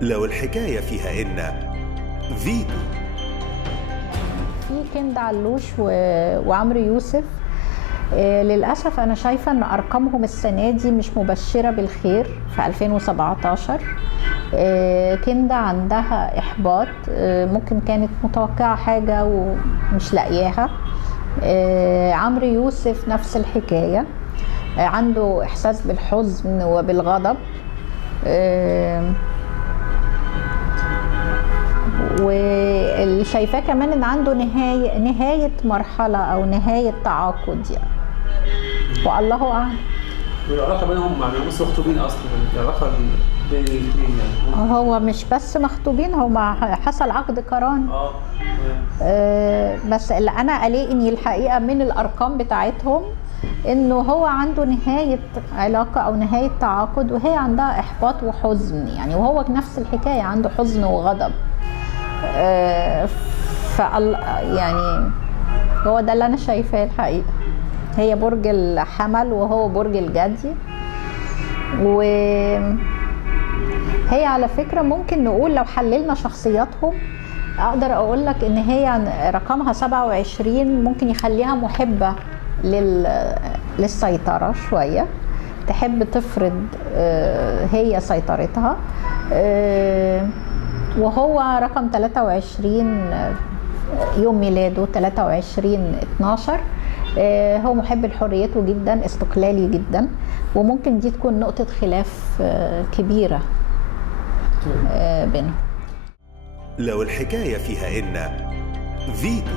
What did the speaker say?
لو الحكاية فيها إن فيتو. في كندا علوش وعمرو يوسف. للأسف أنا شايفة أن أرقامهم السنة دي مش مبشرة بالخير في 2017. كندا عندها إحباط، ممكن كانت متوقعة حاجة ومش لاقياها. عمرو يوسف نفس الحكاية، عنده إحساس بالحزن وبالغضب. واللي شايفاه كمان ان عنده نهايه مرحله او نهايه تعاقد يعني، والله اعلم. والعلاقه بينهم مع لسه مخطوبين اصلا، العلاقه بين الاثنين يعني هو مش بس مخطوبين، هو حصل عقد قران. بس اللي انا قلقني الحقيقه من الارقام بتاعتهم انه هو عنده نهايه علاقه او نهايه تعاقد وهي عندها احباط وحزن يعني، وهو نفس الحكايه عنده حزن وغضب. يعني هو ده اللي انا شايفاه الحقيقه. هي برج الحمل وهو برج الجدي، وهي على فكره ممكن نقول لو حللنا شخصياتهم اقدر اقول لك ان هي رقمها 27 ممكن يخليها محبه للسيطره شويه، تحب تفرض هي سيطرتها. وهو رقم 23 يوم ميلاده 23/12. هو محب لحريته جدا، استقلالي جدا، وممكن دي تكون نقطة خلاف كبيرة بينهم. لو الحكاية فيها إن فيتو.